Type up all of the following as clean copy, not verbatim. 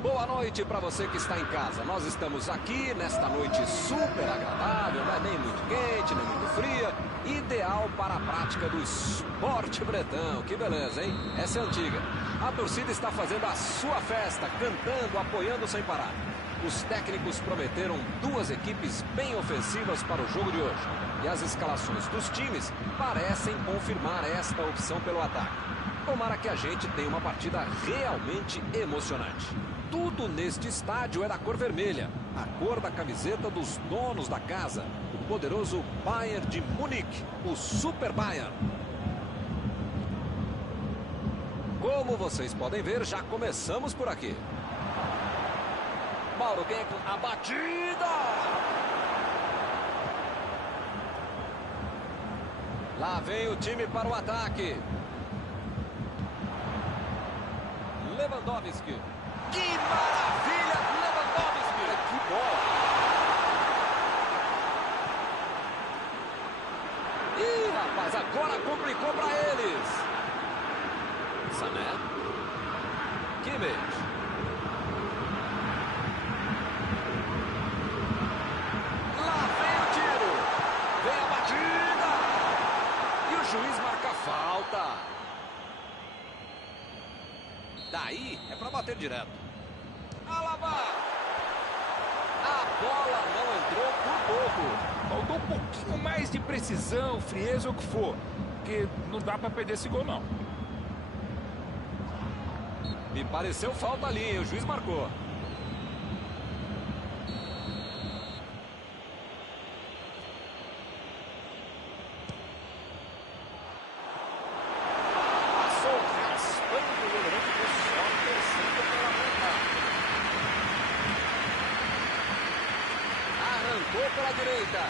Boa noite para você que está em casa. Nós estamos aqui nesta noite super agradável, não é nem muito quente, nem muito fria. Ideal para a prática do esporte bretão. Que beleza, hein? Essa é antiga. A torcida está fazendo a sua festa, cantando, apoiando sem parar. Os técnicos prometeram duas equipes bem ofensivas para o jogo de hoje. E as escalações dos times parecem confirmar esta opção pelo ataque. Tomara que a gente tenha uma partida realmente emocionante. Tudo neste estádio é da cor vermelha, a cor da camiseta dos donos da casa, o poderoso Bayern de Munique, o Super Bayern. Como vocês podem ver, já começamos por aqui. Mauro vem com a batida! Lá vem o time para o ataque. Lewandowski. Que maravilha, Lewandowski! Que bola! Ih, rapaz, agora complicou para eles. Sané. Kimmich. Lá vem o tiro. Vem a batida. E o juiz marca a falta. Daí é para bater direto. Alaba! A bola não entrou por pouco. Faltou um pouquinho mais de precisão, frieza ou o que for. Porque não dá para perder esse gol, não. Me pareceu falta ali, hein? O juiz marcou. Pela direita.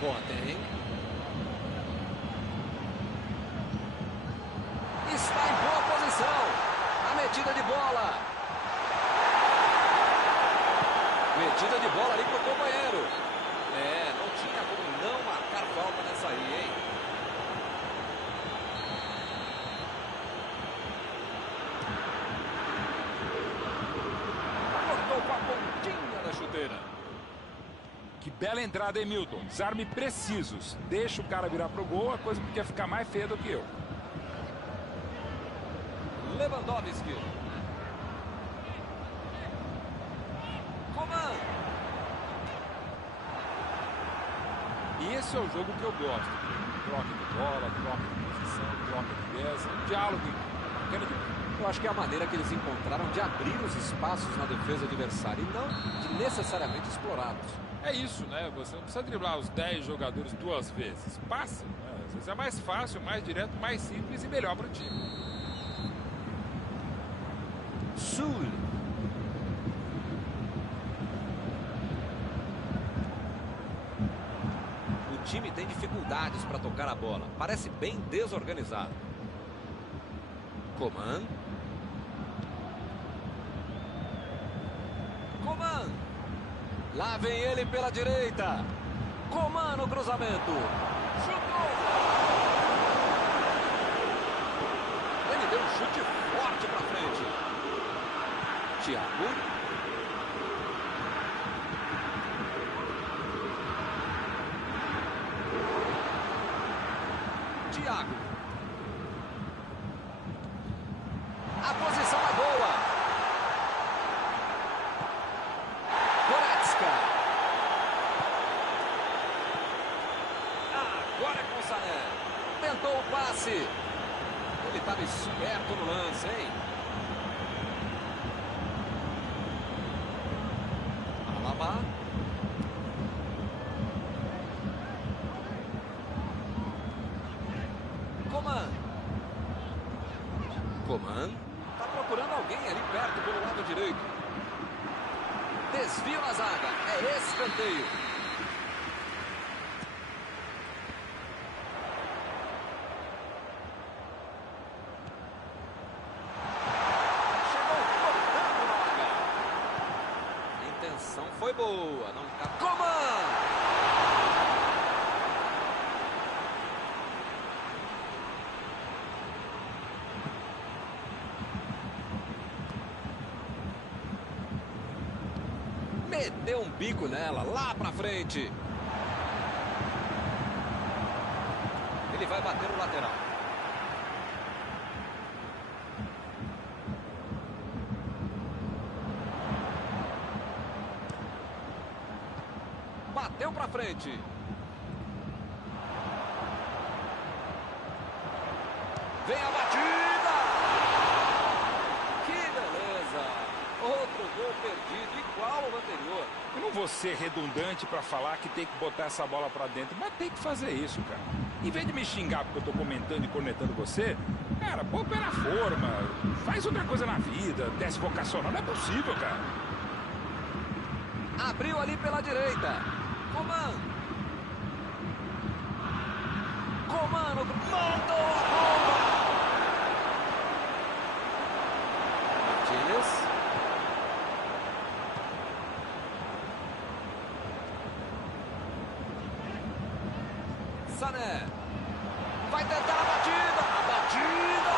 Boateng. Está em boa posição. A metida de bola. Metida de bola ali pro companheiro. Não tinha como não marcar falta nessa aí, hein? Cortou com a pontinha da chuteira. Que bela entrada, hein, Milton? Desarme precisos. Deixa o cara virar pro gol, a coisa quer ficar mais feia do que eu. Lewandowski. Coman. E esse é o jogo que eu gosto. Troca de bola, troca de posição, troca de peça, diálogo. Eu acho que é a maneira que eles encontraram de abrir os espaços na defesa adversária e não de necessariamente explorá-los. É isso, né? Você não precisa driblar os 10 jogadores duas vezes. Passa, né? Às vezes é mais fácil, mais direto, mais simples e melhor para o time. Sul. O time tem dificuldades para tocar a bola. Parece bem desorganizado. Coman. Coman. Lá vem ele pela direita. Coman no cruzamento. Chutou. Ele deu um chute forte para frente. Thiago. Thiago. A posição é boa. Goretzka. Agora é com o Sané. Tentou o passe. Ele estava esperto no lance, hein? Alaba. Coman. Coman. Está procurando alguém ali perto pelo lado direito. Desvio na zaga. É escanteio. Chegou cortando na área. A intenção foi boa. Não tá. Coman. Meteu um bico nela, lá pra frente. Ele vai bater no lateral. Bateu pra frente. Vem a batida. Que beleza. Outro gol perdido, igual ao anterior. Eu não vou ser redundante para falar que tem que botar essa bola para dentro, mas tem que fazer isso, cara. Em vez de me xingar porque eu tô comentando e cornetando você, cara, põe o pé na forma, faz outra coisa na vida, teste vocacional, não é possível, cara. Abriu ali pela direita. Coman. Comando, mandou a bomba. Martínez. Sané. Vai tentar a batida. A batida.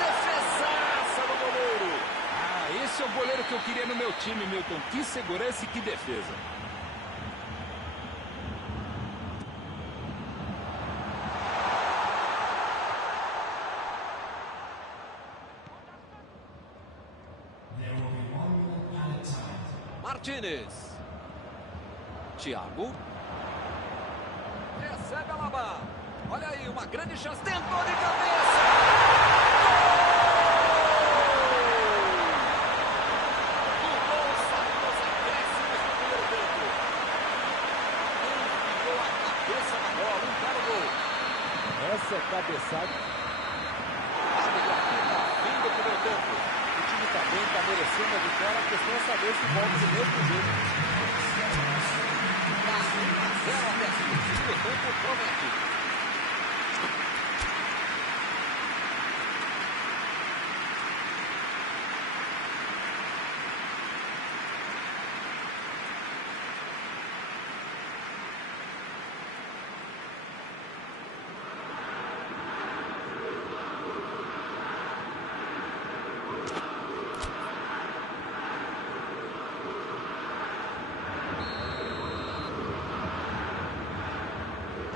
Defesaça do goleiro. Ah, esse é o goleiro que eu queria no meu time, Milton. Que segurança e que defesa. Martínez. Thiago. Recebe a Alaba. Olha aí, uma grande chance. Tentou de cabeça. O gol saiu nos acréscimos do primeiro tempo. Enfiou a cabeça na bola. Um belo gol. Essa é cabeçada. Árbitro apita fim do primeiro tempo. O time está bem, está merecendo a vitória. A questão é saber se volta do mesmo jeito. Dá 1-0 até aqui. O segundo tempo promete.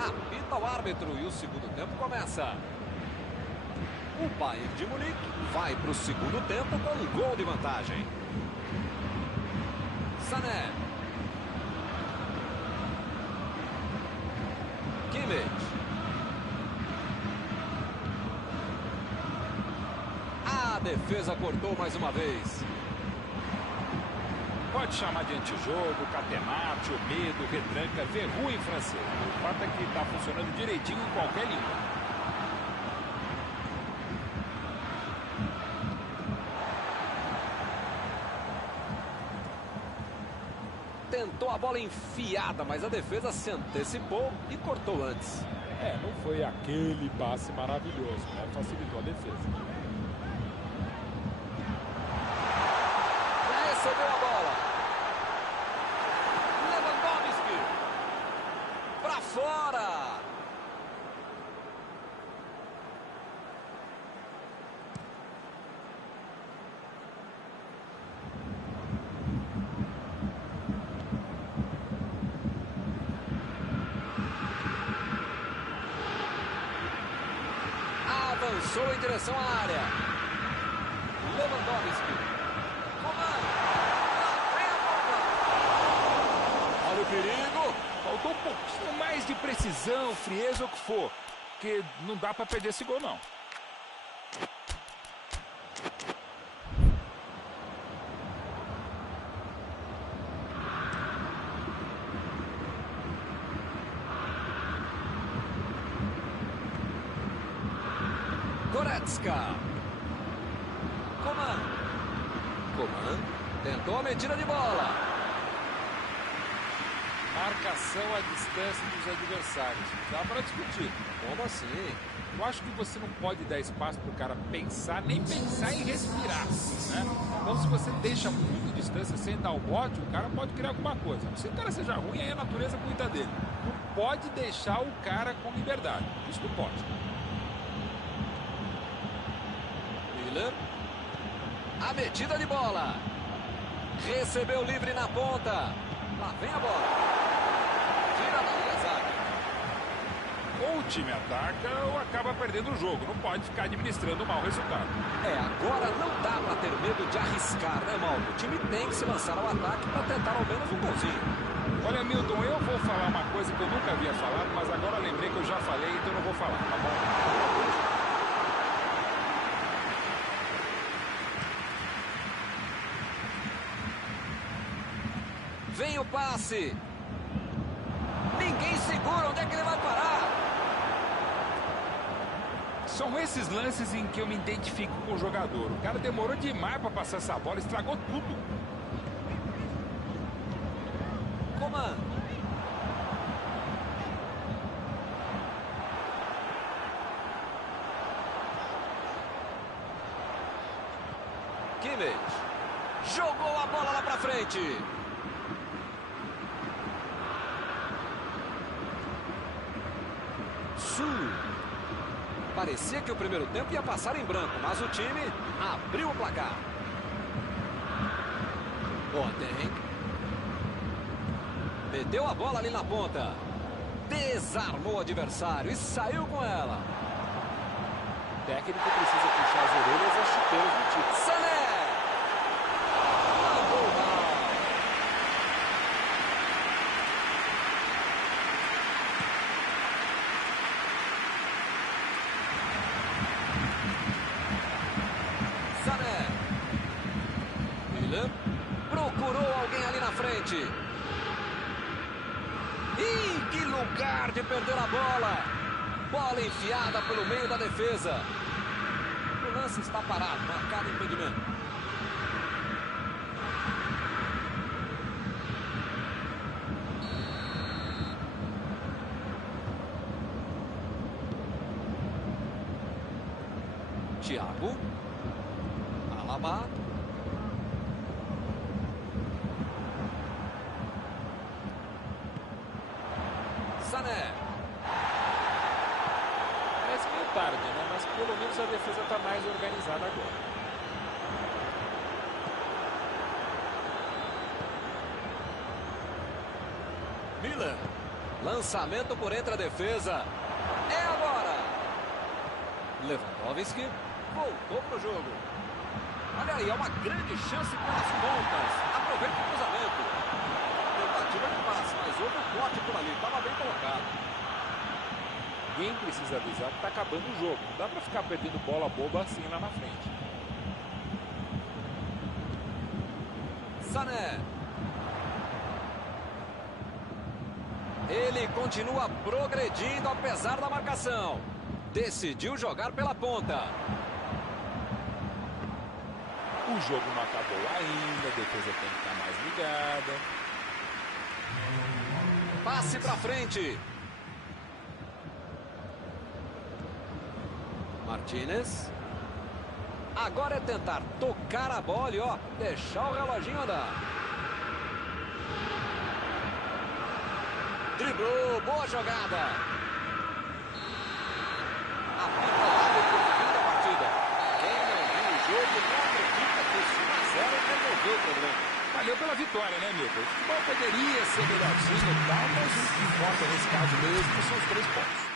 Apita o árbitro e o segundo tempo começa. O Bayern de Munique vai para o segundo tempo com um gol de vantagem. Sané. Kimmich. A defesa cortou mais uma vez. Pode chamar de antijogo, catenate, o medo, retranca, verrua em francês. O fato é que está funcionando direitinho em qualquer língua. Tentou a bola enfiada, mas a defesa se antecipou e cortou antes. Não foi aquele passe maravilhoso, né? Facilitou a defesa. Recebeu a bola. Lewandowski. Pra fora. Avançou em direção à área. Lewandowski. Coman. Lá vem a bola. Olha o perigo. Faltou um pouquinho mais de precisão, frieza ou o que for. Porque não dá para perder esse gol, não. Goretzka. Coman. Coman tentou a metida de bola. Marcação à distância dos adversários. Dá para discutir. Como assim? Eu acho que você não pode dar espaço para o cara pensar, nem pensar em respirar, né? Então, se você deixa muita distância sem dar o bote, o cara pode criar alguma coisa. Se o cara seja ruim, aí a natureza cuida dele. Não pode deixar o cara com liberdade. Isso não pode. Miller. A metida de bola. Recebeu livre na ponta. Lá vem a bola. Tira da linha zaga. Ou o time ataca ou acaba perdendo o jogo. Não pode ficar administrando um mau resultado. Agora não dá para ter medo de arriscar, né, Mauro? O time tem que se lançar ao ataque para tentar ao menos um golzinho. Olha, Milton, eu vou falar uma coisa que eu nunca havia falado, mas agora lembrei que eu já falei, então eu não vou falar, tá bom? Vem o passe. Ninguém segura. Onde é que ele vai parar? São esses lances em que eu me identifico com o jogador. O cara demorou demais para passar essa bola, estragou tudo. Coman. Kimmich. Jogou a bola lá pra frente. Parecia que o primeiro tempo ia passar em branco, mas o time abriu o placar. Boateng. Meteu a bola ali na ponta. Desarmou o adversário e saiu com ela. O técnico precisa puxar as orelhas e as chuteiras do time. Sané! Mandou mal. Sané. William procurou alguém ali na frente. Ih, que lugar de perder a bola. Bola enfiada pelo meio da defesa. O lance está parado, marcado impedimento. Thiago. Alaba. Sané. Parece meio tarde, né? Mas pelo menos a defesa está mais organizada agora. Miller. Lançamento por entre a defesa. É agora. Lewandowski voltou pro jogo. Olha aí, é uma grande chance pelas pontas. Aproveita o cruzamento. Tentativa de passe, mas houve um corte por ali. Estava bem colocado. Ninguém precisa avisar que está acabando o jogo. Não dá para ficar perdendo bola boba assim lá na frente. Sané. Ele continua progredindo apesar da marcação. Decidiu jogar pela ponta. O jogo não acabou ainda, a defesa tem que estar mais ligada. Passe pra frente. Martínez. Agora é tentar tocar a bola e, ó, deixar o reloginho andar. Driblou, boa jogada. Apita o árbitro no fim da partida. Quem não viu o jogo não acredita que esse 1-0 resolveu o problema. Valeu pela vitória, né, Milton? O futebol poderia ser melhorzinho e tal, mas o que importa nesse caso mesmo são os 3 pontos.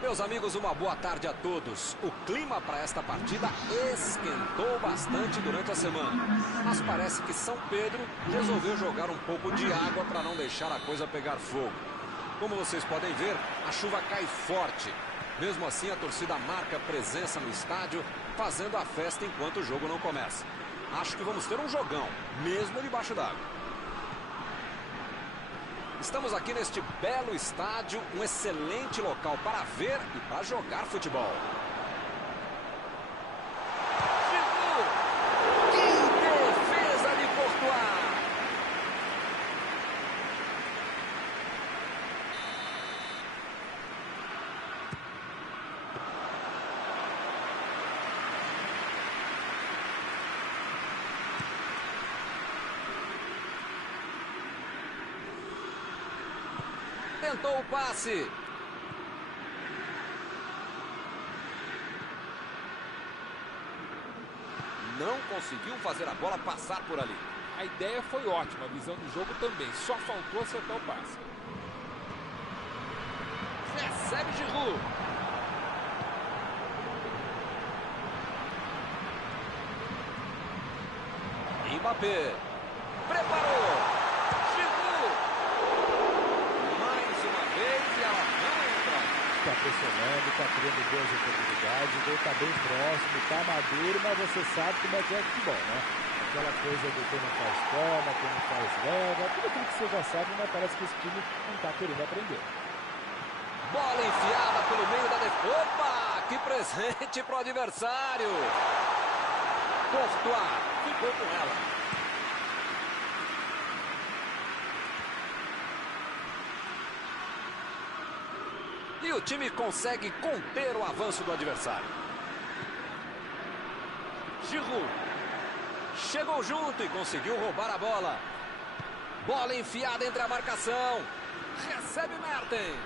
Meus amigos, uma boa tarde a todos. O clima para esta partida esquentou bastante durante a semana. Mas parece que São Pedro resolveu jogar um pouco de água para não deixar a coisa pegar fogo. Como vocês podem ver, a chuva cai forte. Mesmo assim, a torcida marca presença no estádio, fazendo a festa enquanto o jogo não começa. Acho que vamos ter um jogão, mesmo debaixo d'água. Estamos aqui neste belo estádio, um excelente local para ver e para jogar futebol. Giroud! Que defesa de Courtois! Tentou o passe. Não conseguiu fazer a bola passar por ali. A ideia foi ótima, a visão de jogo também. Só faltou acertar o passe. Recebe Giroud. Mbappé. Preparou. Está pressionando, está criando boas oportunidades, o gol está bem próximo, está maduro, mas você sabe como é que é futebol, né? Aquela coisa do quem não faz toma, quem não faz leva, tudo aquilo que você já sabe, mas parece que esse time não está querendo aprender. Bola enfiada pelo meio da defesa. Opa! Que presente para o adversário! Courtois ficou com ela. E o time consegue conter o avanço do adversário. Giroud chegou junto e conseguiu roubar a bola. Bola enfiada entre a marcação. Recebe Mertens.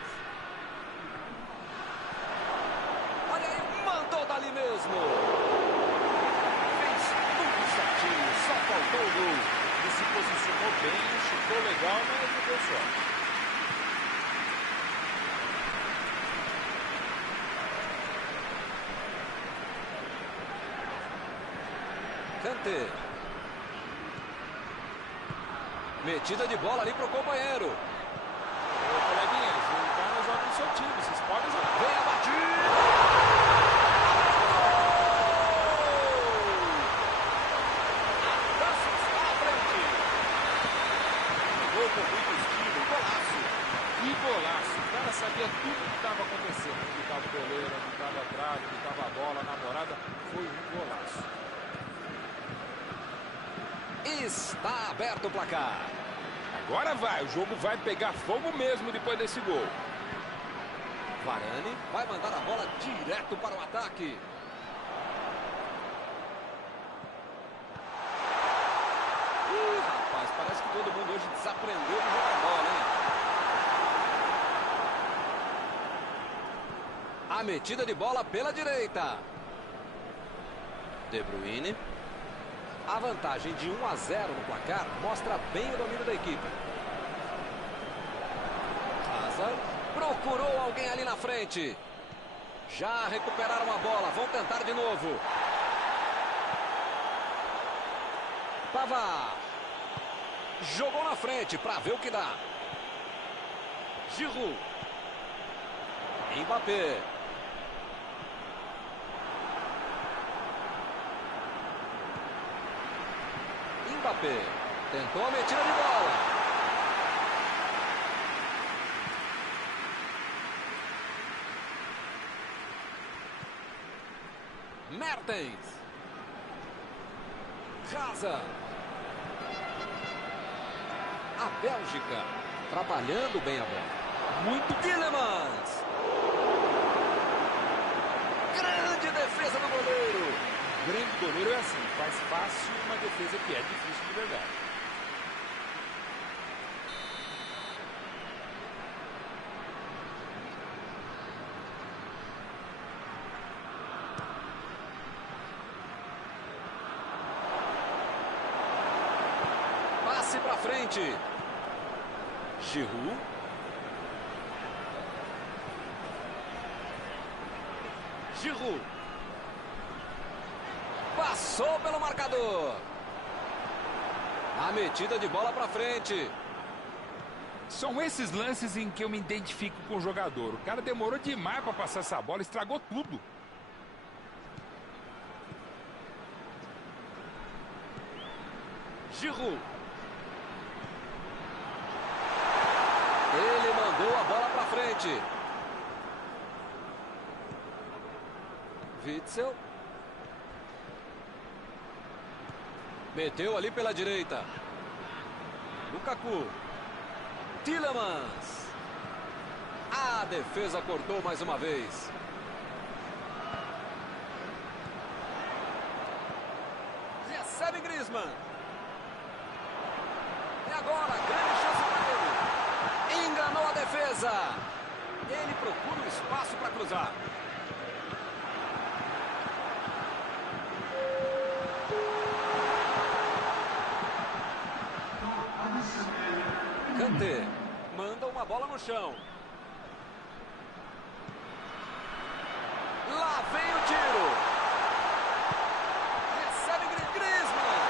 Olha aí, mandou dali mesmo. Fez tudo certinho, só faltou o gol. Ele se posicionou bem, chutou legal, mas não deu sorte. Kanté. Metida de bola ali pro companheiro. Ô, coleguinhas, o cara joga no seu time, vocês podem jogar. Vem a batida! A França está à frente. Gol com muito estilo, golaço. Que golaço. O cara sabia tudo o que estava acontecendo. Onde estava o goleiro, onde estava a trave, onde estava a bola, a namorada. Foi um golaço. Está aberto o placar. Agora vai, o jogo vai pegar fogo mesmo depois desse gol. Varane vai mandar a bola direto para o ataque. Rapaz, parece que todo mundo hoje desaprendeu de jogar bola, hein? A metida de bola pela direita. De Bruyne. A vantagem de 1-0 no placar mostra bem o domínio da equipe. Hazard procurou alguém ali na frente. Já recuperaram a bola, vão tentar de novo. Pavard jogou na frente para ver o que dá. Giroud. Mbappé. Mbappé tentou a metida de bola. Mertens. Hazard. A Bélgica trabalhando bem a bola. Muito Tielemans. Grande defesa do goleiro. Grande goleiro é assim, faz fácil uma defesa que é difícil de verdade. Passe para frente. Giroud. Giroud. Passou pelo marcador. A metida de bola para frente. São esses lances em que eu me identifico com o jogador. O cara demorou demais para passar essa bola, estragou tudo. Giroud. Ele mandou a bola para frente. Witzel. Meteu ali pela direita. Lukaku. Tielemans. A defesa cortou mais uma vez. Recebe Griezmann. E agora, grande chance para ele. Enganou a defesa. Ele procura um espaço para cruzar. Kanté manda uma bola no chão. Lá vem o tiro. Recebe Griezmann.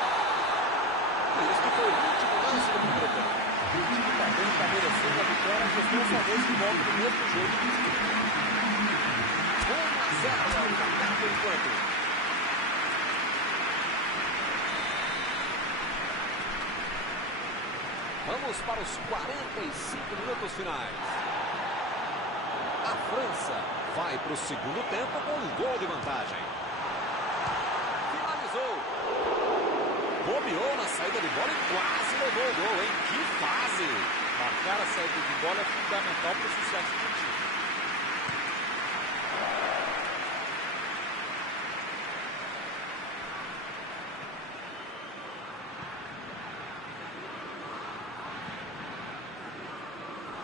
Este foi o último lance do primeiro tempo. O time também está merecendo a vitória, a questão é saber se volta no mesmo jogo. 1-0 ao placar por enquanto. Vamos para os 45 minutos finais. A França vai para o segundo tempo com um gol de vantagem. Finalizou. Bobeou na saída de bola e quase levou o gol, hein? Que fase! Marcar a saída de bola é fundamental para o sucesso do time.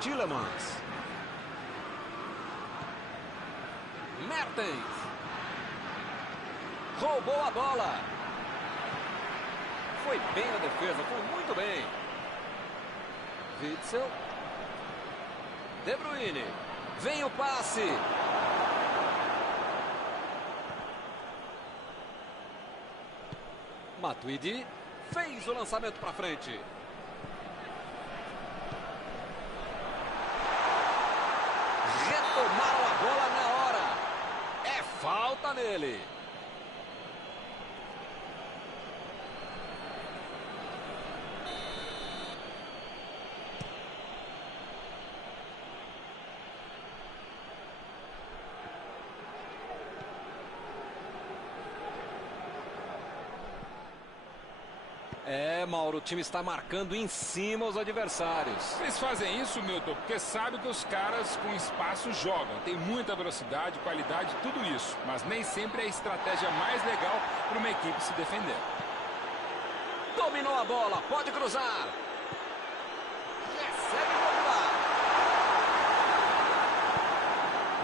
Tielemans. Mertens. Roubou a bola. Foi bem na defesa, foi muito bem. Witzel. De Bruyne. Vem o passe. Matuidi fez o lançamento para frente. Retomaram a bola na hora. É falta nele. Mauro, o time está marcando em cima os adversários. Eles fazem isso, Milton, porque sabem que os caras com espaço jogam. Tem muita velocidade, qualidade, tudo isso. Mas nem sempre é a estratégia mais legal para uma equipe se defender. Dominou a bola, pode cruzar. Recebe o popular.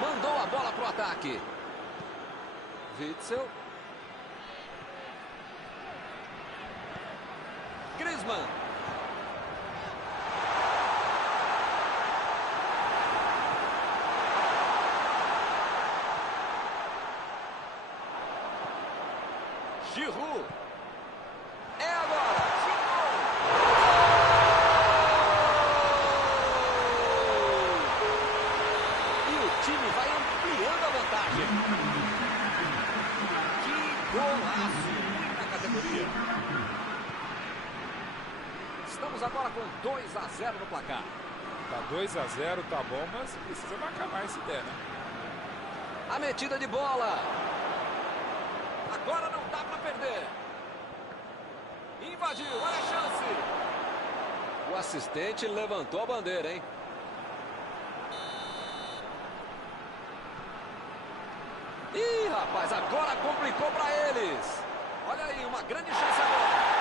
Mandou a bola para o ataque. Witzel. Griezmann. Giroud. É agora. Giroud. E o time vai ampliando a vantagem. Que golaço. Muita categoria. Estamos agora com 2-0 no placar. Tá 2-0, tá bom, mas precisa marcar mais se der, né? A metida de bola. Agora não dá para perder. Invadiu, olha a chance. O assistente levantou a bandeira, hein? Ih, rapaz, agora complicou para eles. Olha aí, uma grande chance agora.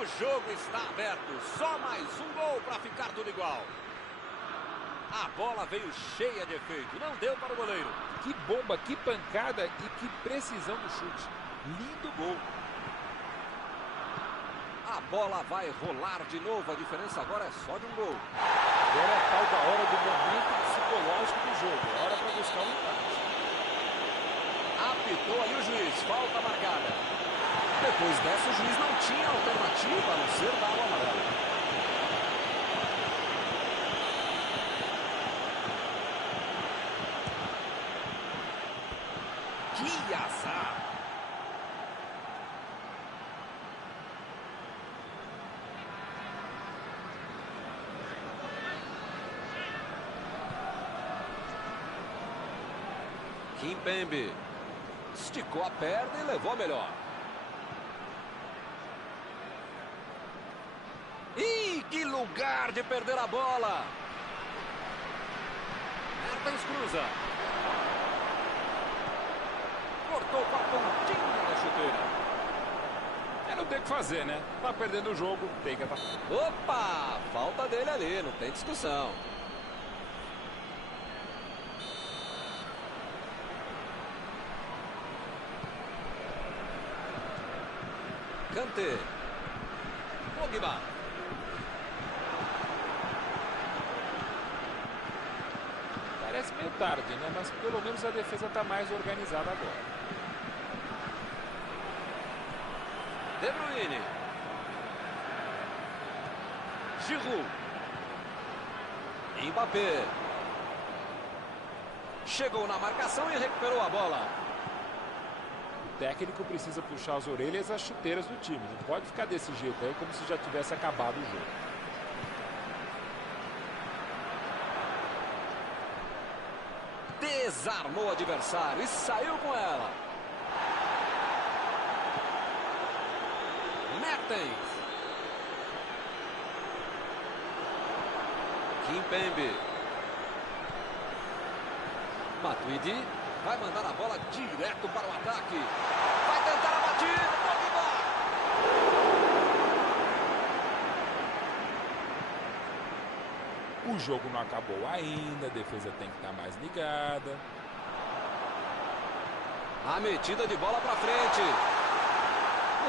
O jogo está aberto. Só mais um gol para ficar tudo igual. A bola veio cheia de efeito, não deu para o goleiro. Que bomba, que pancada e que precisão do chute. Lindo gol. A bola vai rolar de novo, a diferença agora é só de um gol. Agora é a tal da hora do momento psicológico do jogo. Hora para buscar um empate. Apitou ali o juiz, falta marcada. Depois dessa, o juiz não tinha alternativa a não ser dar o amarelo. Que azar! Kimpembe esticou a perna e levou a melhor. Ih, que lugar de perder a bola! Mertens cruza. Cortou com a pontinha da chuteira. Não tem o que fazer, né? Tá perdendo o jogo, tem que atacar. Opa! Falta dele ali, não tem discussão. Kanté. Pogba. Parece meio tarde, né? Mas pelo menos a defesa está mais organizada agora. De Bruyne. Giroud. Mbappé. Chegou na marcação e recuperou a bola. O técnico precisa puxar as orelhas às chuteiras do time. Não pode ficar desse jeito aí, como se já tivesse acabado o jogo. Desarmou o adversário e saiu com ela. Mertens. Kimpembe. Matuidi vai mandar a bola direto para o ataque. Vai tentar a batida. Pogba. O jogo não acabou ainda, a defesa tem que estar mais ligada. A metida de bola para frente.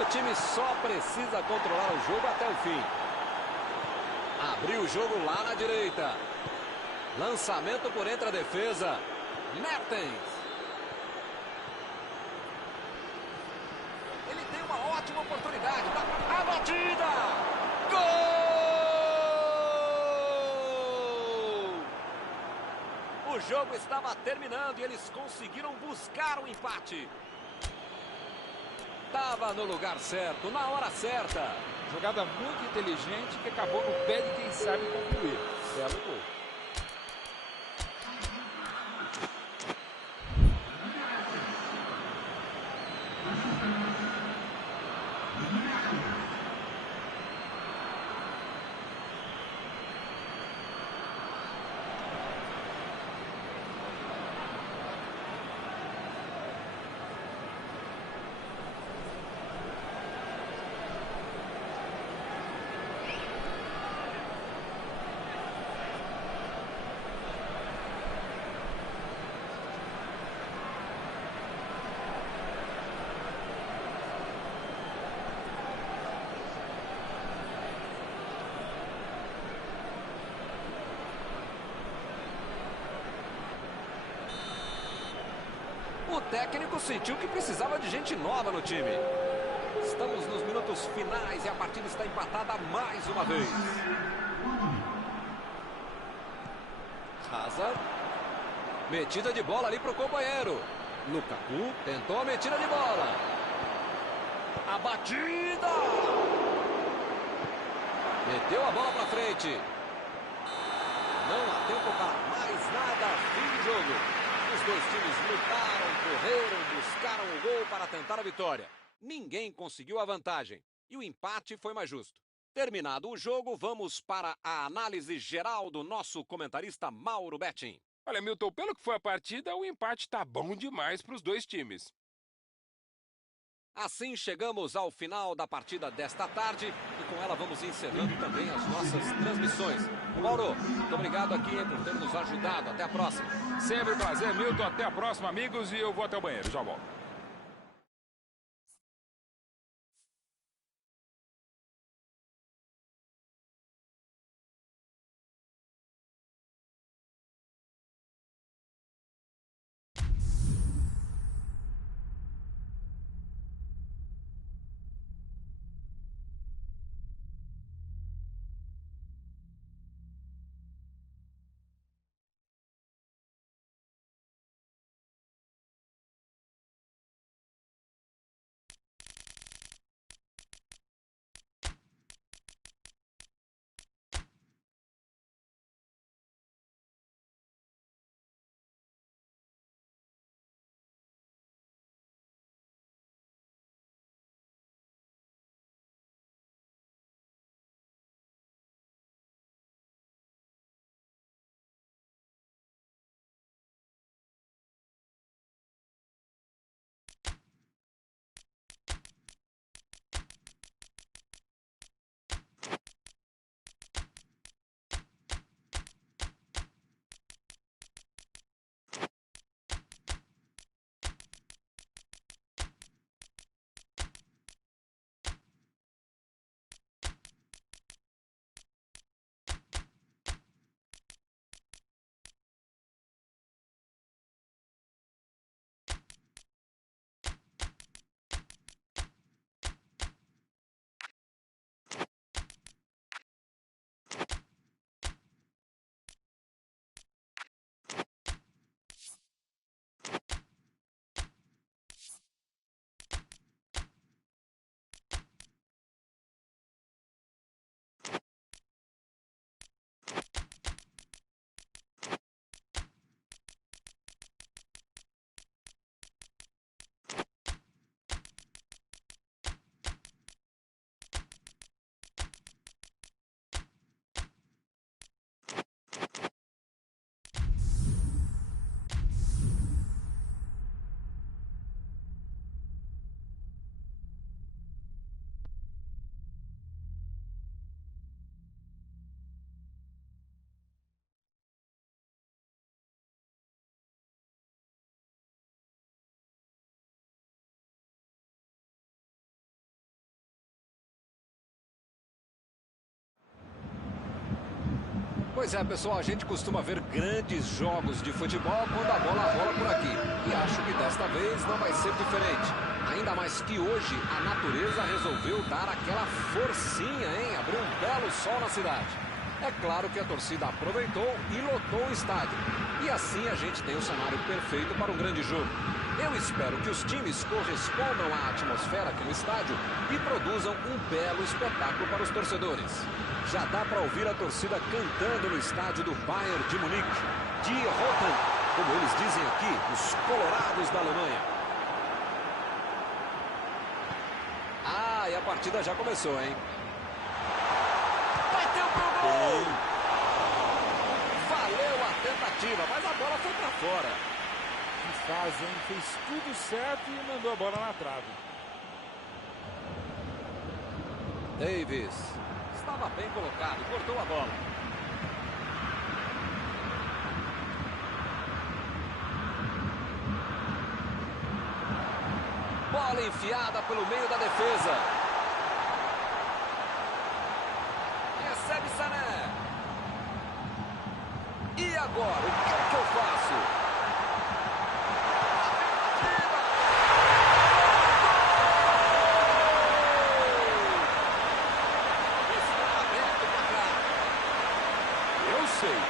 O time só precisa controlar o jogo até o fim. Abriu o jogo lá na direita. Lançamento por entre a defesa. Mertens. Ele tem uma ótima oportunidade. A batida. Gol! O jogo estava terminando e eles conseguiram buscar o empate. Estava no lugar certo, na hora certa. Jogada muito inteligente que acabou no pé de quem sabe concluir. Belo gol. O técnico sentiu que precisava de gente nova no time. Estamos nos minutos finais e a partida está empatada mais uma vez. Hazard. Metida de bola ali para o companheiro. Lukaku tentou a metida de bola. A batida! Meteu a bola para frente. Não há tempo para mais nada. Fim de jogo. Os dois times lutaram, correram, buscaram o gol para tentar a vitória. Ninguém conseguiu a vantagem e o empate foi mais justo. Terminado o jogo, vamos para a análise geral do nosso comentarista Mauro Betting. Olha, Milton, pelo que foi a partida, o empate está bom demais para os dois times. Assim chegamos ao final da partida desta tarde e com com ela vamos encerrando também as nossas transmissões. Mauro, muito obrigado aqui por ter nos ajudado. Até a próxima. Sempre um prazer, Milton. Até a próxima, amigos. E eu vou até o banheiro. Já volto. Pois é, pessoal, a gente costuma ver grandes jogos de futebol quando a bola rola por aqui. E acho que desta vez não vai ser diferente. Ainda mais que hoje a natureza resolveu dar aquela forcinha, hein? Abriu um belo sol na cidade. É claro que a torcida aproveitou e lotou o estádio. E assim a gente tem o cenário perfeito para um grande jogo. Eu espero que os times correspondam à atmosfera aqui no estádio e produzam um belo espetáculo para os torcedores. Já dá para ouvir a torcida cantando no estádio do Bayern de Munique. Die Roten, como eles dizem aqui, os colorados da Alemanha. Ah, e a partida já começou, hein? Bateu pro gol! Valeu a tentativa, mas a bola foi para fora. Que faz, hein? Fez tudo certo e mandou a bola na trave. Davis. Estava bem colocado, cortou a bola. Bola enfiada pelo meio da defesa. Recebe Sané. E agora, o que é que eu faço?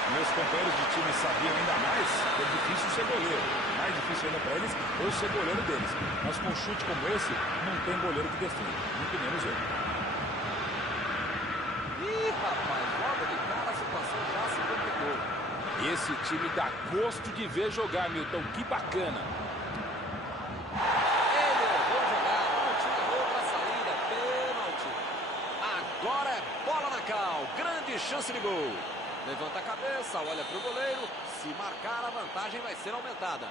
Meus companheiros de time sabiam ainda mais que é difícil ser goleiro. Mais difícil ainda para eles eu ser goleiro deles. Mas com um chute como esse, não tem goleiro que defenda. Muito menos eu. Ih, rapaz, logo de cara a situação já se complicou. Esse time dá gosto de ver jogar, Milton. Que bacana. Ele errou jogar, não tinha outra saída. Pênalti. Agora é bola na cal. Grande chance de gol. Levanta a cabeça, olha para o goleiro. Se marcar, a vantagem vai ser aumentada.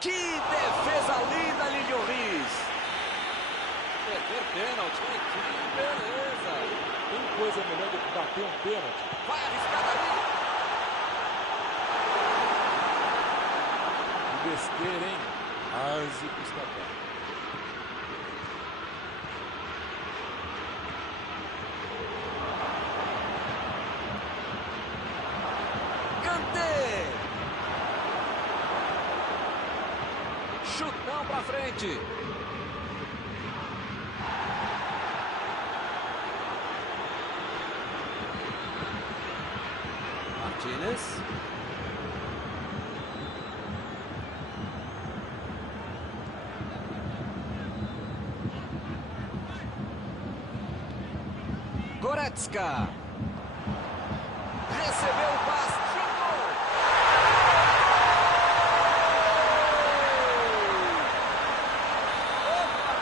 Que defesa linda, Lilian Riz. perder pênalti. Que beleza. Tem coisa melhor do que bater um pênalti? Vai arriscar ali. Que besteira, hein? Quase que escapou. Kanté. Chutão pra frente. Martínez. Goretzka. Recebeu o passe. Chutou. Opa!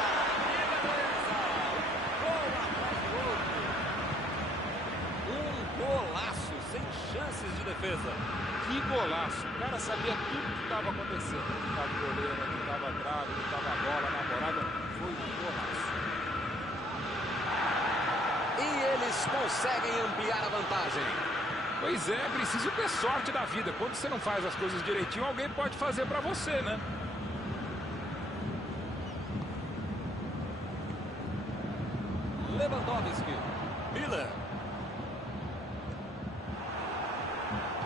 Que beleza! Gol atrás do outro. Um golaço sem chances de defesa. Que golaço. O cara sabia tudo que estava acontecendo. Que estava goleiro, que estava trave, que estava a bola na morada. Foi um golaço. E eles conseguem ampliar a vantagem. Pois é, preciso ter sorte da vida. Quando você não faz as coisas direitinho, alguém pode fazer pra você, né? Lewandowski. Miller.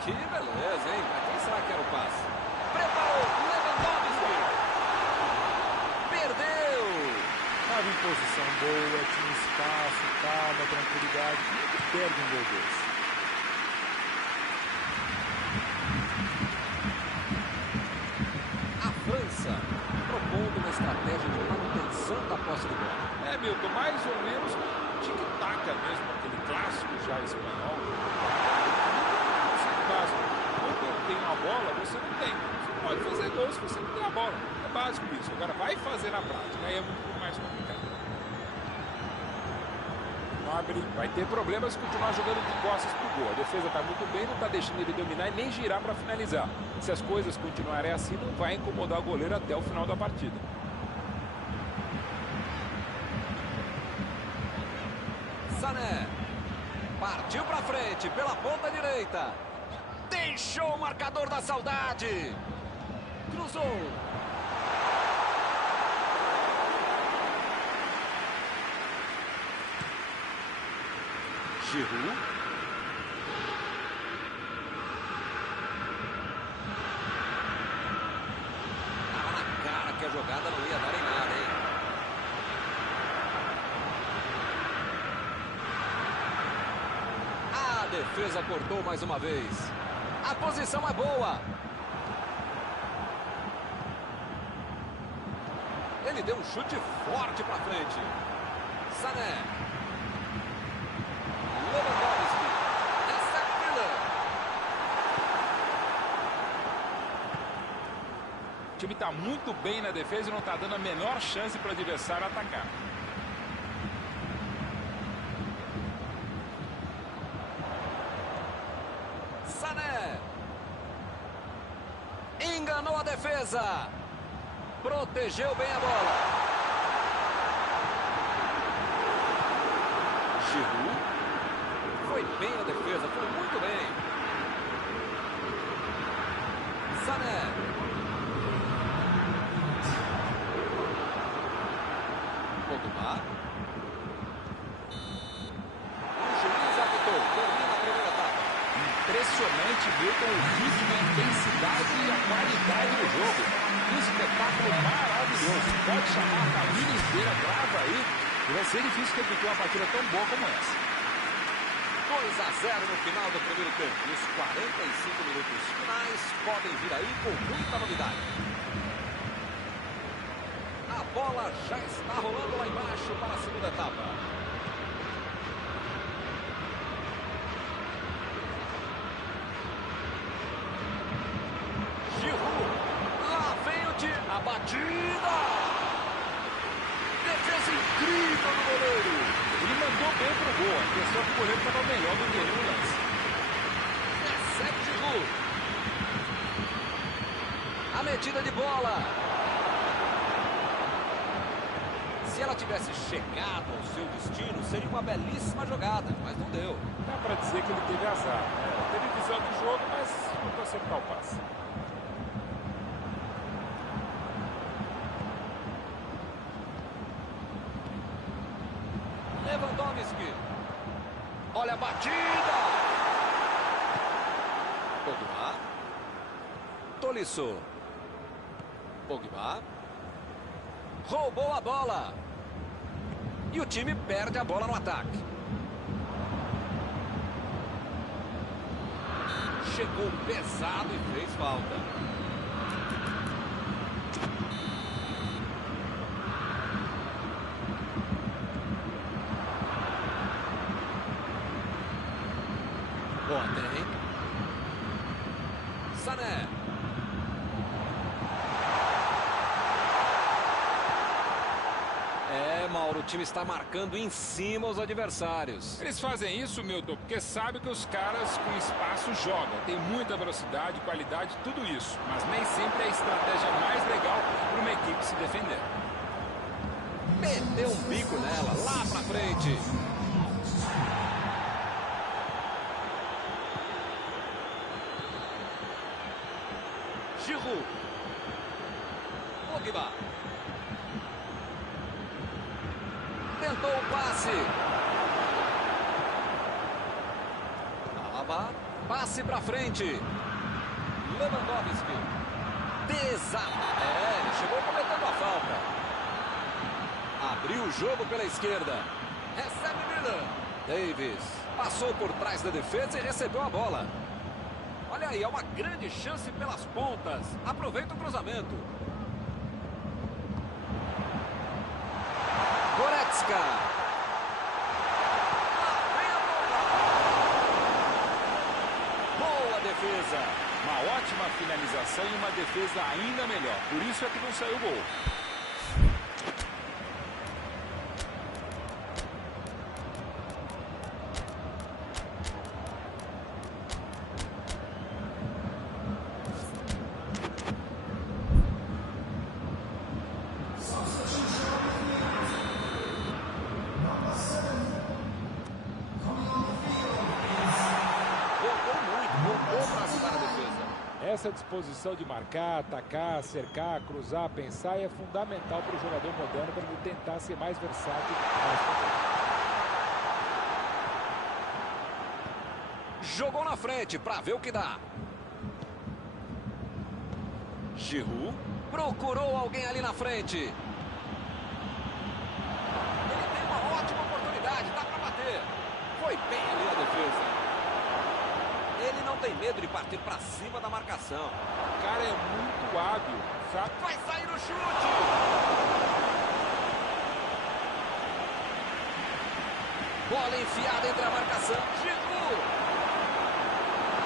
Que beleza, hein? Pra quem será que era o passe? Preparou. Lewandowski. Perdeu. Estava em posição boa, tinha espaço, calma, tranquilidade. Como é que perde um gol desse? A França propondo uma estratégia de manutenção da posse de bola. É, Milton, mais ou menos tic-tac mesmo, aquele clássico já espanhol. Muito básico. Quando eu tenho a bola, você não tem. Você não pode fazer gol se você não tem a bola. É básico isso. Agora vai fazer na prática, aí é muito mais complicado. Vai ter problemas se continuar jogando de costas pro gol. A defesa está muito bem, não está deixando ele dominar e nem girar para finalizar. Se as coisas continuarem assim, não vai incomodar o goleiro até o final da partida. Sané. Partiu pra frente, pela ponta direita. Deixou o marcador da saudade. Cruzou. Giroud. Tava na cara que a jogada não ia dar em nada, hein? A defesa cortou mais uma vez. A posição é boa. Ele deu um chute forte pra frente. Sané. Lewandowski. Essa é Miller. O time está muito bem na defesa e não está dando a menor chance para o adversário atacar. Sané. Enganou a defesa. Protegeu bem a bola. Giroud. Foi bem na defesa, foi muito bem. Sané. Pogba. O juiz apitou. Termina a primeira etapa. Impressionante, Milton, o ritmo, a intensidade e a qualidade do jogo. Um espetáculo maravilhoso. Pode chamar a família inteira, grava aí. E vai ser difícil repetir uma partida tão boa como essa. 2-0 no final do primeiro tempo. E os 45 minutos finais podem vir aí com muita novidade. A bola já está rolando lá embaixo para a segunda etapa. Giroud. Lá vem o time. A batida. Defesa incrível do goleiro. Ele mandou bem pro gol. A questão é que o goleiro estava melhor do que ele no lance. Recebe Giroud. A metida de bola. Se ela tivesse chegado ao seu destino, seria uma belíssima jogada, mas não deu. Dá para dizer que ele teve azar, né? Teve visão do jogo, mas não acertar o passe. Lewandowski. Olha a batida. Pogba. Tolisso. Pogba. Roubou a bola. E o time perde a bola no ataque. Chegou pesado e fez falta. Boateng. Sané. Mauro, o time está marcando em cima os adversários. Eles fazem isso, Milton, porque sabem que os caras com espaço jogam. Tem muita velocidade, qualidade, tudo isso. Mas nem sempre é a estratégia mais legal para uma equipe se defender. Meteu um bico nela, lá pra frente. Giroud. Pogba. Tentou o passe. Alaba. Passe pra frente. Lewandowski. Ele chegou cometendo a falta. Abriu o jogo pela esquerda. Recebe Miller. Davis. Passou por trás da defesa e recebeu a bola. Olha aí, é uma grande chance pelas pontas. Aproveita o cruzamento. Goretzka. Boa defesa. Uma ótima finalização e uma defesa ainda melhor. Por isso é que não saiu o gol. Essa disposição de marcar, atacar, cercar, cruzar, pensar é fundamental para o jogador moderno para ele tentar ser mais versátil. Jogou na frente para ver o que dá. Giroud procurou alguém ali na frente. Ele tem uma ótima oportunidade, dá para bater. Foi bem ali na defesa. Ele não tem medo de partir para cima da marcação. O cara é muito hábil, sabe? Vai sair no chute. Bola enfiada entre a marcação. Giroud.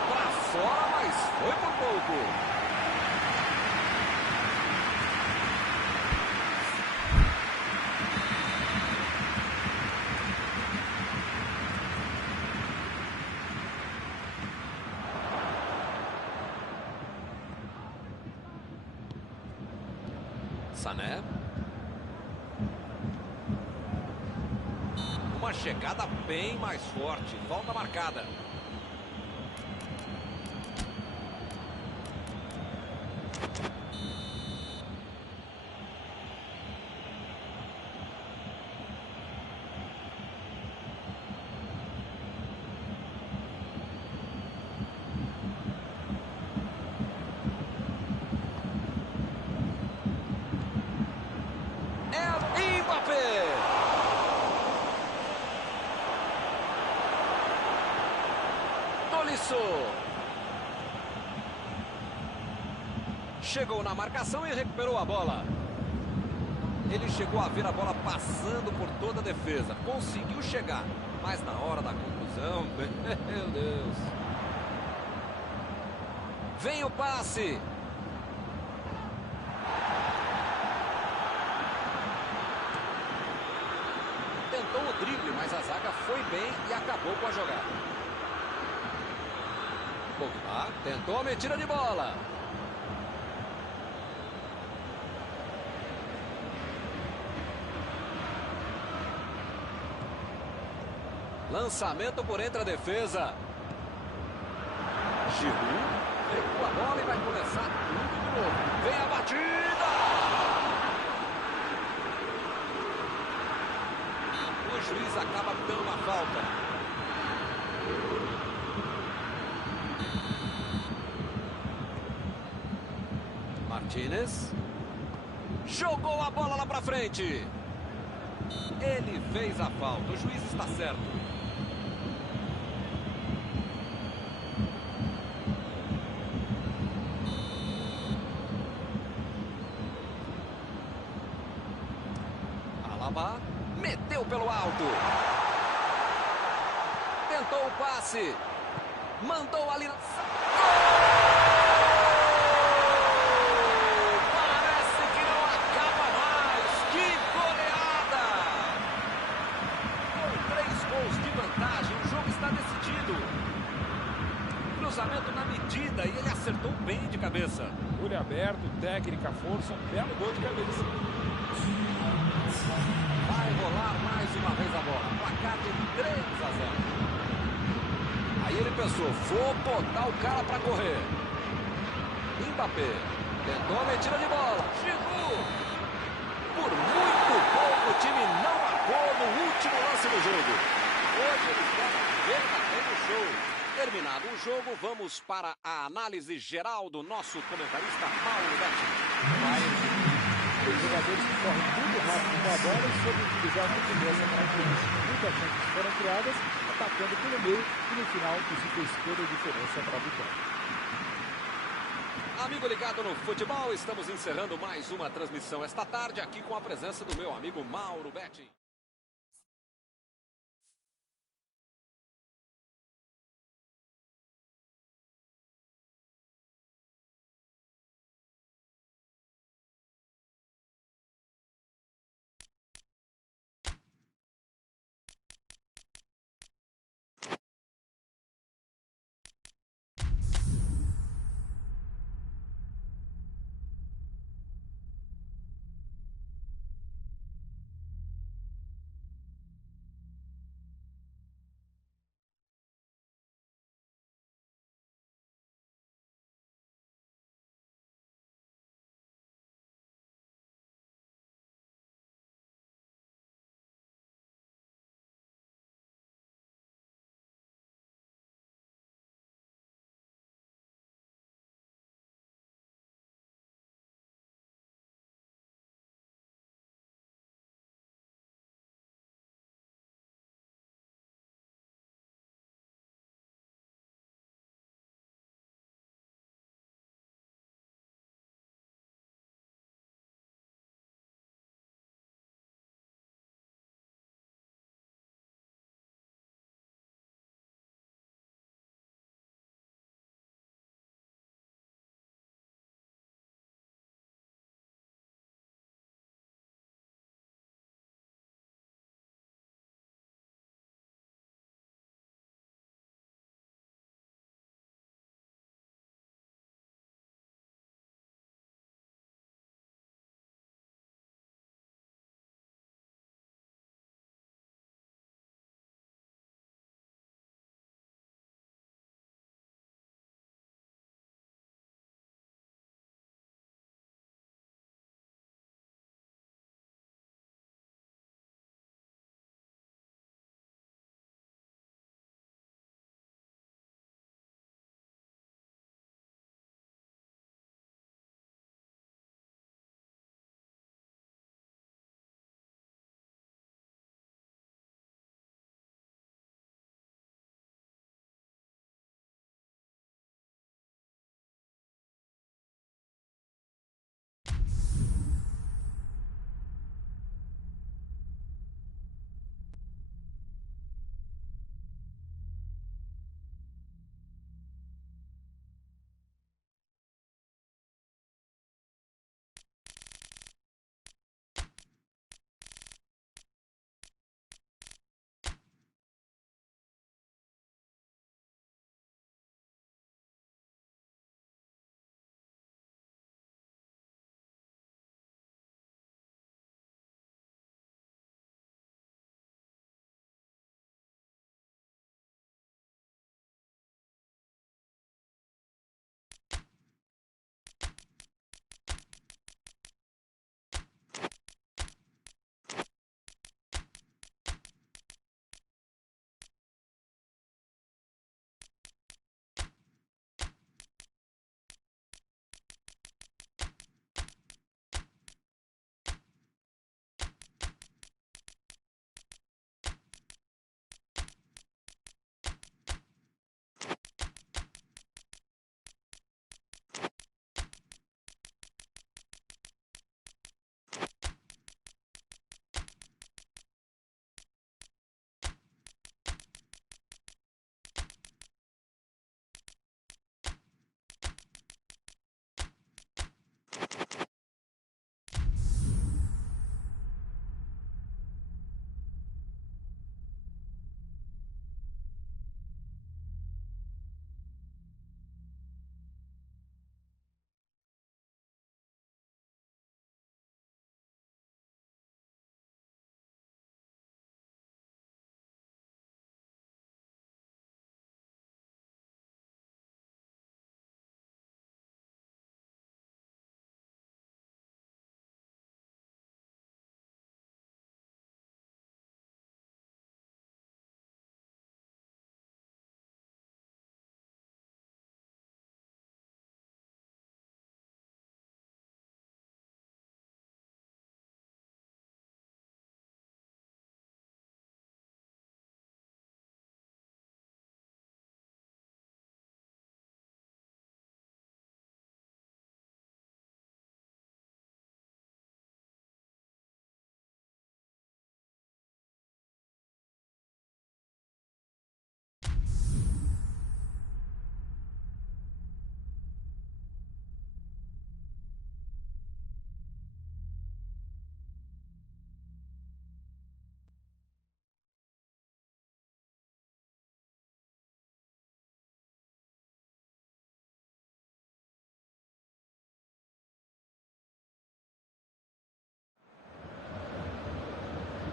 Para fora, mas foi por pouco. Sané. Uma chegada bem mais forte. Falta marcada. Tolisso. Chegou na marcação e recuperou a bola. Ele chegou a ver a bola passando por toda a defesa. Conseguiu chegar, mas na hora da conclusão, meu Deus. Vem o passe. Tentou o drible, mas a zaga foi bem e acabou com a jogada. Pogba tentou a metida de bola. Lançamento por entre a defesa. Giroud pegou a bola e vai começar tudo de novo. Vem a batida! O juiz acaba dando uma falta. Martínez jogou a bola lá pra frente. Ele fez a falta. O juiz está certo. Alaba meteu pelo alto. Tentou o passe. Mandou ali. Gol! Parece que não acaba mais. Que goleada! Com 3 gols de vantagem, o jogo está decidido. Cruzamento na medida e ele acertou bem de cabeça. Olho aberto, técnica, força, um belo gol de cabeça. Vai rolar mais uma vez a bola. Placar de 3-0. Aí ele pensou, vou botar o cara para correr. Mbappé tentou a metida de bola. Giroud. Por muito pouco o time não marcou no último lance do jogo. Hoje eles deram um verdadeiro show. Terminado o jogo, vamos para a análise geral do nosso comentarista Mauro Betti. Os jogadores que correm muito rápido com a bola e soube utilizar muito bem essa característica. Muitas chances foram criadas, atacando pelo meio e no final isso fez toda a diferença para a vitória. Amigo ligado no futebol, estamos encerrando mais uma transmissão esta tarde aqui com a presença do meu amigo Mauro Betti.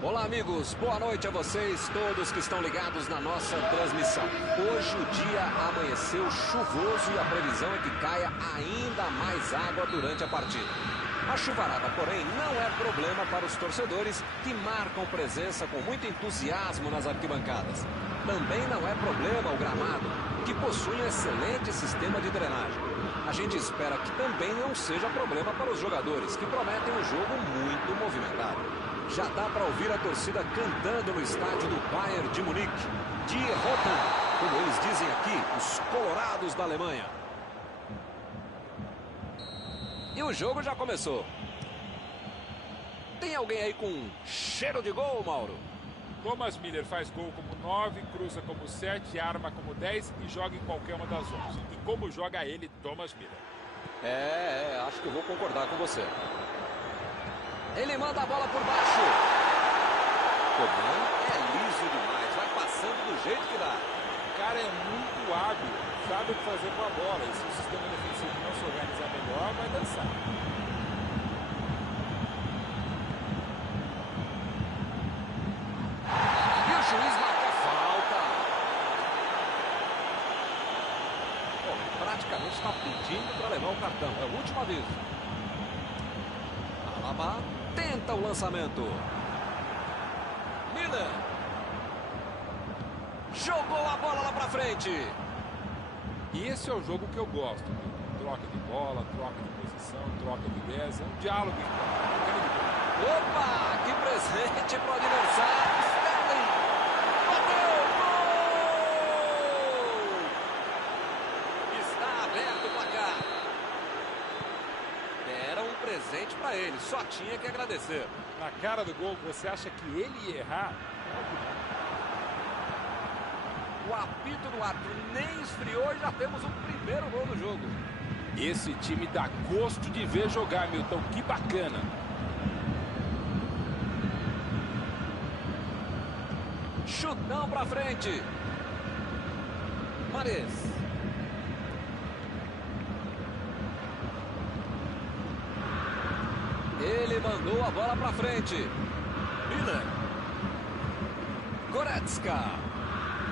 Olá, amigos. Boa noite a vocês, todos que estão ligados na nossa transmissão. Hoje o dia amanheceu chuvoso e a previsão é que caia ainda mais água durante a partida. A chuvarada, porém, não é problema para os torcedores que marcam presença com muito entusiasmo nas arquibancadas. Também não é problema o gramado, que possui um excelente sistema de drenagem. A gente espera que também não seja problema para os jogadores, que prometem um jogo muito movimentado. Já dá para ouvir a torcida cantando no estádio do Bayern de Munique. Die Roten, como eles dizem aqui, os colorados da Alemanha. E o jogo já começou. Tem alguém aí com cheiro de gol, Mauro? Thomas Müller faz gol como 9, cruza como 7, arma como 10 e joga em qualquer uma das 11. E como joga ele, Thomas Müller? Acho que eu vou concordar com você. Ele manda a bola por baixo. Coman é liso demais, vai passando do jeito que dá. O cara é muito hábil, sabe o que fazer com a bola. E se o sistema defensivo não se organizar melhor, vai dançar. E o juiz marca falta. Bom, praticamente está pedindo para levar o cartão. É o último aviso. Alaba tenta o lançamento. Miller jogou a bola lá pra frente. E esse é o jogo que eu gosto. Troca de bola, troca de posição, troca de ideias. É um diálogo. Opa, que presente pro adversário. Sterling bateu, gol! Está aberto o placar. Era um presente para ele, só tinha que agradecer. Na cara do gol, você acha que ele ia errar? O apito do árbitro nem esfriou e já temos o primeiro gol do jogo. Esse time dá gosto de ver jogar, Milton. Que bacana. Chutão pra frente. Mares. Ele mandou a bola pra frente. Miller. Goretzka.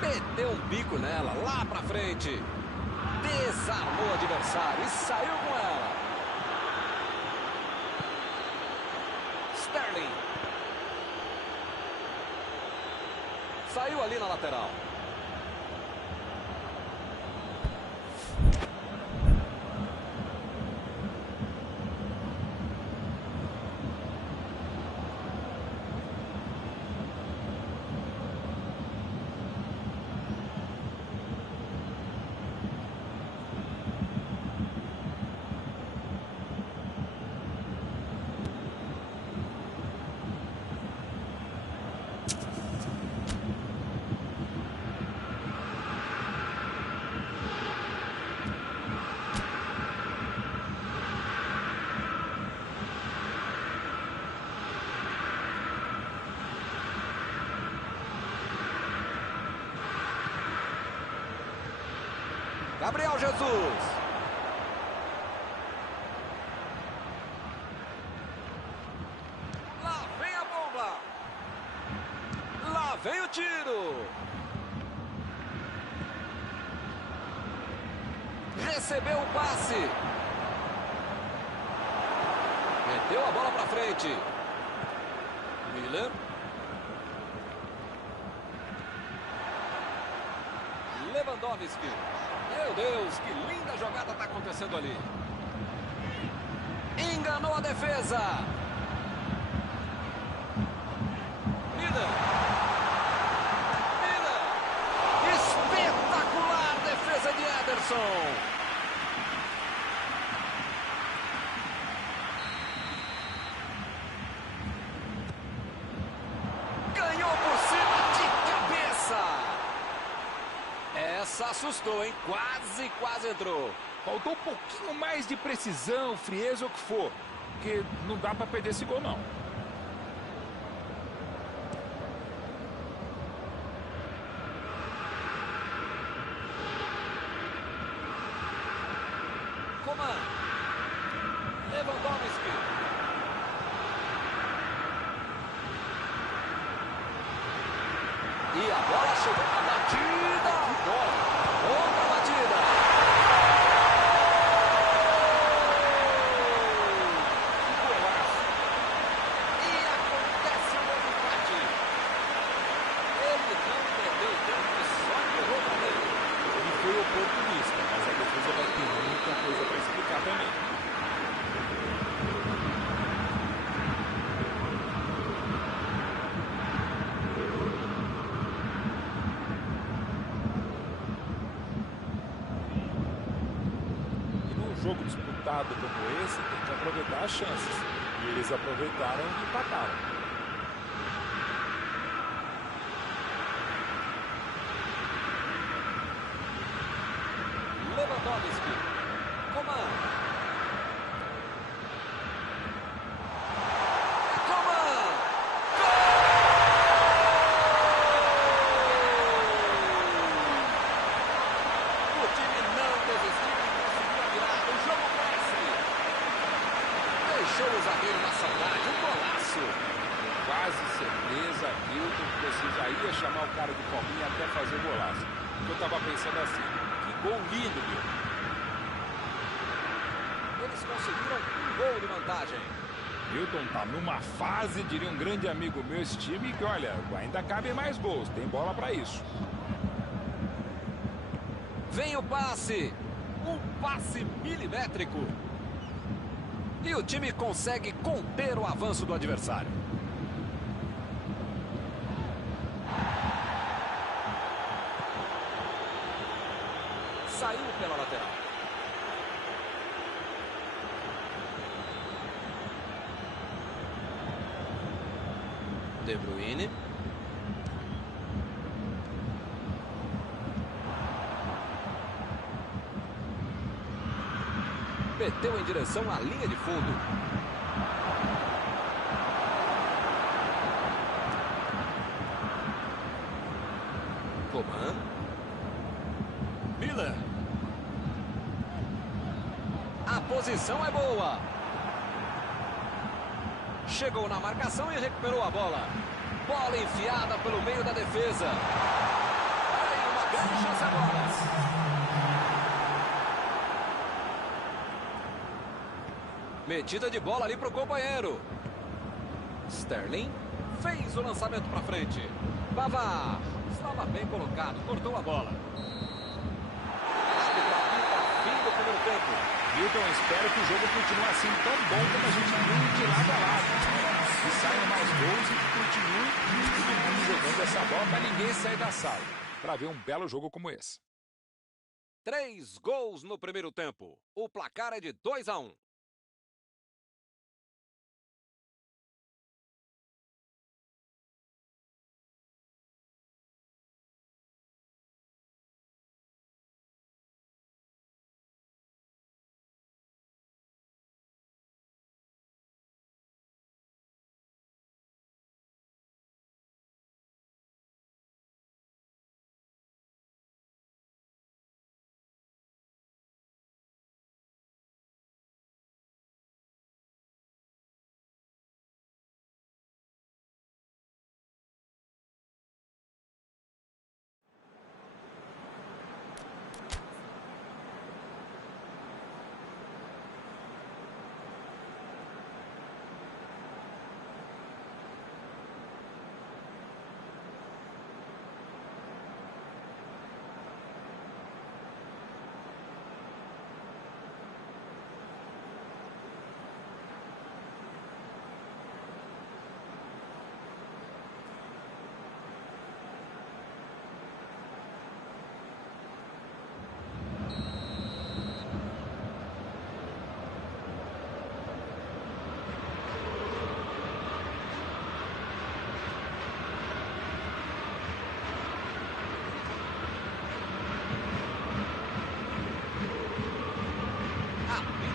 Meteu um bico nela, lá pra frente. Desarmou o adversário e saiu com ela. Sterling. Saiu ali na lateral. Gabriel Jesus. Lá vem a bomba. Lá vem o tiro. Recebeu o passe. Meteu a bola para frente. Miller. Lewandowski. Meu Deus, que linda jogada está acontecendo ali. Enganou a defesa. Miller. Espetacular defesa de Ederson. Ganhou por cima de cabeça. Essa assustou, hein? Quase entrou. Faltou um pouquinho mais de precisão, frieza ou o que for. Porque não dá para perder esse gol, não. Coman. Lewandowski. a bola chegou na batida. Outra batida. Golaço. E acontece o novo empate. Ele não perdeu tempo e só empurrou para dentro. Ele foi oportunista, mas a defesa vai ter muita coisa para explicar também. Jogo disputado como esse, tem que aproveitar as chances. E eles aproveitaram e empataram. Lewandowski. Coman. Coman. Gol! O time não desistiu e conseguiu a virada. O jogo cresce. Deixou o zagueiro na saudade. Um golaço. Quase certeza, Milton, que você já ia chamar o cara de Palminha até fazer o golaço. Eu tava pensando assim, que gol lindo, Milton. Eles conseguiram um gol de vantagem. Milton tá numa fase, diria um grande amigo meu, esse time, que olha, ainda cabem mais gols, tem bola pra isso. Vem o passe. Um passe milimétrico. E o time consegue conter o avanço do adversário. Saiu pela lateral. De Bruyne. Meteu em direção à linha de fundo. Coman. Miller. A posição é boa. Chegou na marcação e recuperou a bola. Bola enfiada pelo meio da defesa. Aí uma grande chance agora. Metida de bola ali para o companheiro. Sterling fez o lançamento para frente. Pavard estava bem colocado, cortou a bola. Árbitro apita fim do primeiro tempo. Milton, eu espero que o jogo continue assim tão bom como a gente viu de lado a lado. Que saiam mais gols e que continue todo mundo jogando essa bola para ninguém sair da sala. Para ver um belo jogo como esse. 3 gols no primeiro tempo. O placar é de 2-1.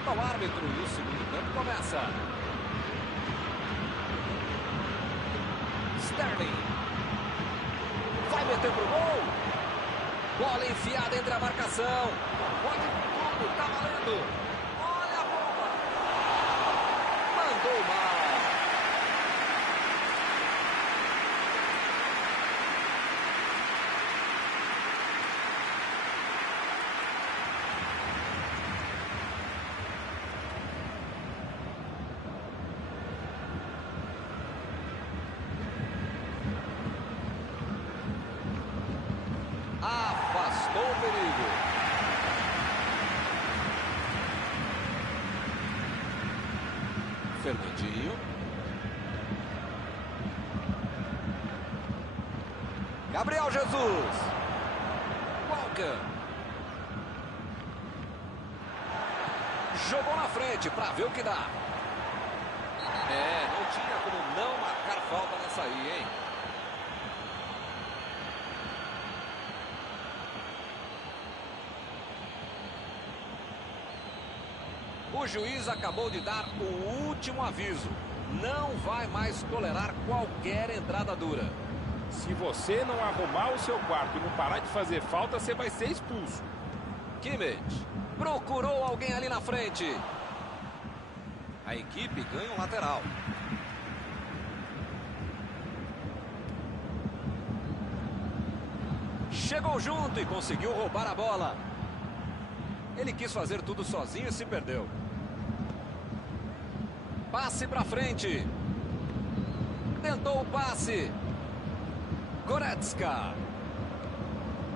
O árbitro e o segundo tempo começa. Sterling vai meter pro gol. Bola enfiada entre a marcação. Pode com tudo, tá valendo. Olha a bomba. Mandou mal. Fernandinho. Gabriel Jesus. Walker. Jogou na frente para ver o que dá. Não tinha como não marcar falta nessa aí, hein? O juiz acabou de dar o último aviso. Não vai mais tolerar qualquer entrada dura. Se você não arrumar o seu quarto e não parar de fazer falta, você vai ser expulso. Kimmich procurou alguém ali na frente. A equipe ganha um lateral. Chegou junto e conseguiu roubar a bola. Ele quis fazer tudo sozinho e se perdeu. Passe para frente. Tentou o passe. Goretzka.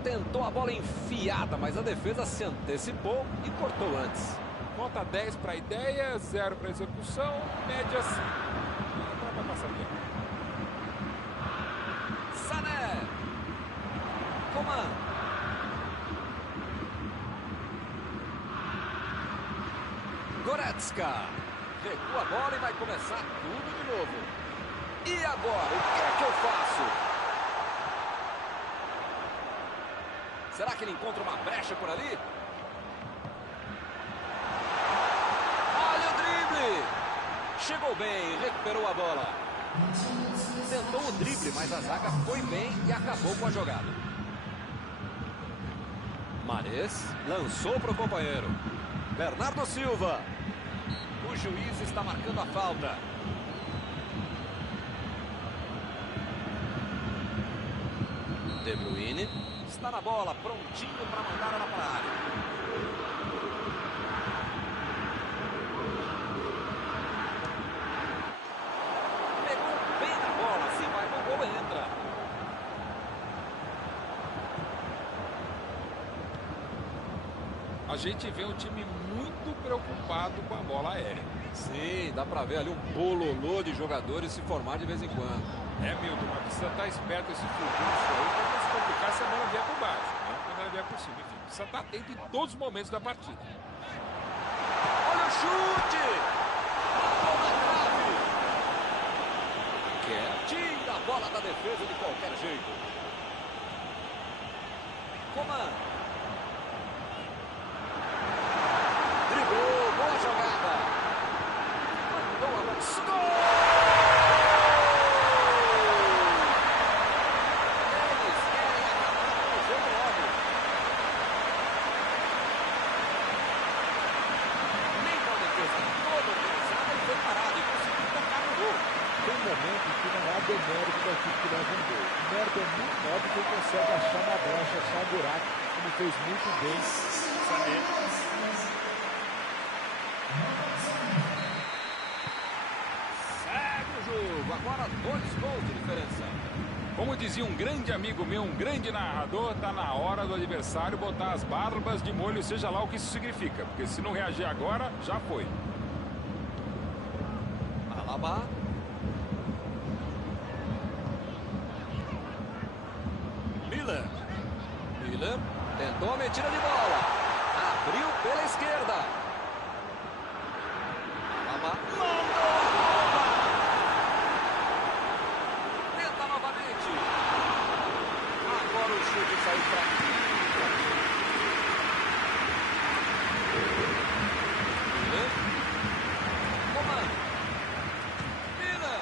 Tentou a bola enfiada, mas a defesa se antecipou e cortou antes. Nota 10 para a ideia, 0 para a execução, média 5. Vai passar bem. Sané. Coman. Goretzka. Recua a bola e vai começar tudo de novo. E agora, o que é que eu faço? Será que ele encontra uma brecha por ali? Olha o drible! Chegou bem, recuperou a bola. Tentou o drible, mas a zaga foi bem e acabou com a jogada. Mahrez lançou para o companheiro. Bernardo Silva. O juiz está marcando a falta. De Bruyne está na bola, prontinho para mandar ela para a área. Pegou bem na bola, se vai no gol, entra. A gente vê um time muito preocupado com a bola aérea. Sim, dá para ver ali um bololô de jogadores se formar de vez em quando. Milton, mas precisa estar esperto esse fluxo aí para não se complicar se a bola vier por baixo, né? Quando ela vier por cima. Enfim, precisa estar atento em todos os momentos da partida. Olha o chute! Matou na trave! Tira a bola da defesa de qualquer jeito. Coman. Driblou, boa jogada. Mandou a bola. Gol! Eles querem acabar com o jogo logo. Nem com a defesa toda organizada, ele foi parado e conseguiu tocar no gol. Tem momentos que não há demérito da equipe que leva um gol. O mérito é muito óbvio que ele consegue achar uma brecha, achar um buraco, como fez muito bem. Segue o jogo, agora 2 gols de diferença. Como dizia um grande amigo meu, um grande narrador, tá na hora do adversário botar as barbas de molho, seja lá o que isso significa. Porque se não reagir agora, já foi. Alaba. Miller tentou a metida de bola. Abriu pela esquerda. Alaba mandou a bola. Tenta novamente. Agora o chute saiu para Miller. Coman. Miller.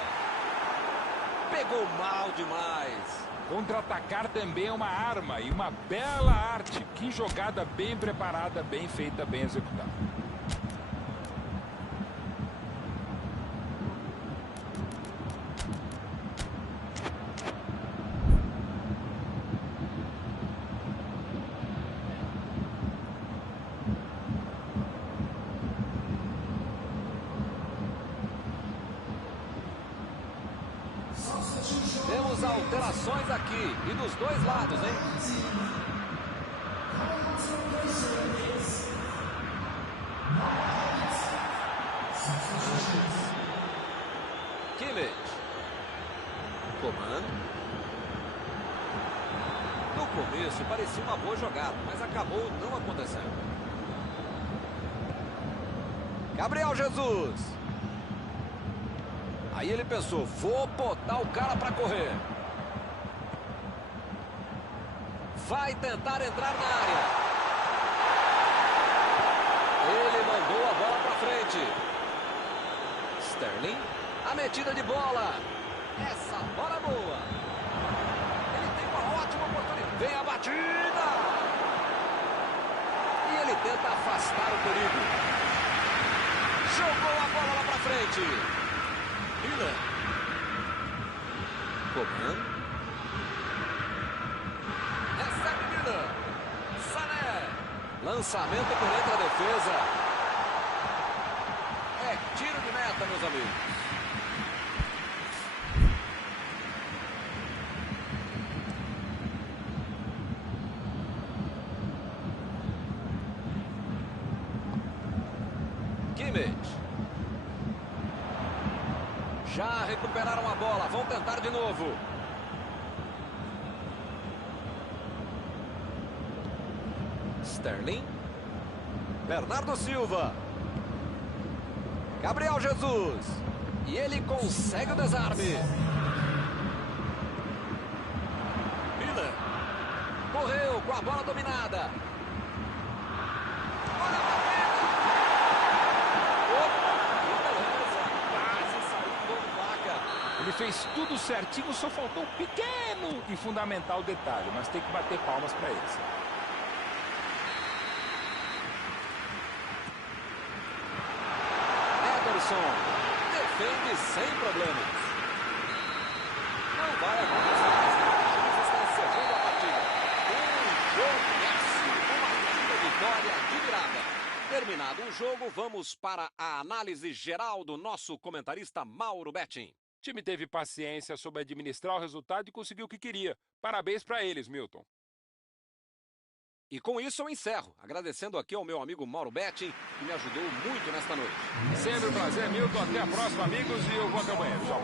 Pegou mal demais. Contra-atacar também é uma arma e uma bela arte. Que jogada bem preparada, bem feita, bem executada. Temos alterações aqui e dos dois lados, hein? Kimmich. Coman. No começo parecia uma boa jogada, mas acabou não acontecendo. Gabriel Jesus. Aí ele pensou, vou botar o cara para correr. Vai tentar entrar na área. Ele mandou a bola para frente. Sterling. A metida de bola. Essa bola boa. Ele tem uma ótima oportunidade. Vem a batida. E ele tenta afastar o perigo. Jogou a bola lá para frente. Miller. Coman. Recebe Miller. Sané. Lançamento por entre a defesa. É tiro de meta, meus amigos. Kimmich. Já recuperaram a bola, vão tentar de novo. Sterling. Bernardo Silva. Gabriel Jesus. E ele consegue o desarme. Miller. Correu com a bola dominada. Olha a batida. Opa, que beleza. Quase saiu o gol de placa. Ele fez tudo certinho, só faltou um pequeno e fundamental detalhe, mas tem que bater palmas para eles. Defende sem problemas. Não vai acontecer mais nada. Eles estão encerrando a partida. Jogaço. Uma linda vitória de virada. Terminado o jogo, vamos para a análise geral do nosso comentarista Mauro Betting. O time teve paciência, soube administrar o resultado e conseguiu o que queria. Parabéns para eles, Milton. E com isso eu encerro, agradecendo aqui ao meu amigo Mauro Betting, que me ajudou muito nesta noite. Sempre um prazer, Milton. Até a próxima, amigos, e eu vou até o banheiro. Tchau.